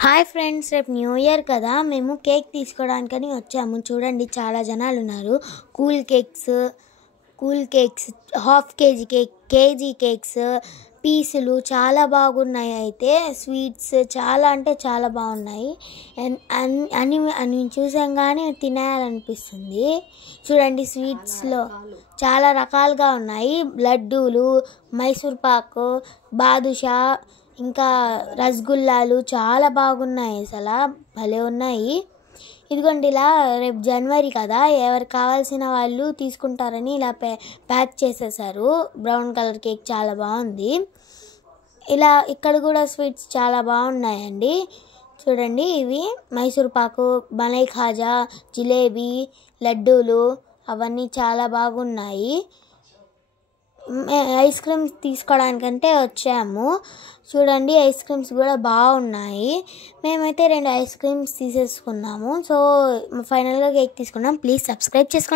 Hi friends, రేపు new year కదా. మేము కేక్ తీసుకోవడానికని వచ్చాము. చూడండి, చాలా జనాలు ఉన్నారు. Cool cakes, half KG cake, KG cakes, పీసులు చాలా బాగున్నాయి. అయితే స్వీట్స్ చాలా అంటే చాలా బాగున్నాయి. అని చూసాగానే తినేయాలనిపిస్తుంది. చూడండి, స్వీట్స్లో చాలా రకాలుగా ఉన్నాయి. లడ్డూలు, మైసూర్ పాకు, బాదుషా, ఇంకా రసగుల్లాలు చాలా బాగున్నాయి. అసలు భలే ఉన్నాయి. ఇదిగోండి, ఇలా రేపు జనవరి కదా, ఎవరు కావాల్సిన వాళ్ళు తీసుకుంటారని ఇలా ప్యాక్ చేసేసారు. బ్రౌన్ కలర్ కేక్ చాలా బాగుంది. ఇలా ఇక్కడ కూడా స్వీట్స్ చాలా బాగున్నాయండి. చూడండి, ఇవి మైసూర్ పాకు, బనై ఖాజా, జిలేబీ, లడ్డూలు అవన్నీ చాలా బాగున్నాయి. ఐస్ క్రీమ్స్ తీసుకోవడానికంటే వచ్చాము. చూడండి, ఐస్ క్రీమ్స్ కూడా బాగున్నాయి. మేమైతే 2 ఐస్ క్రీమ్స్ తీసేసుకున్నాము. సో ఫైనల్గా కేక్ తీసుకున్నాం. ప్లీజ్ సబ్స్క్రైబ్ చేసుకోండి.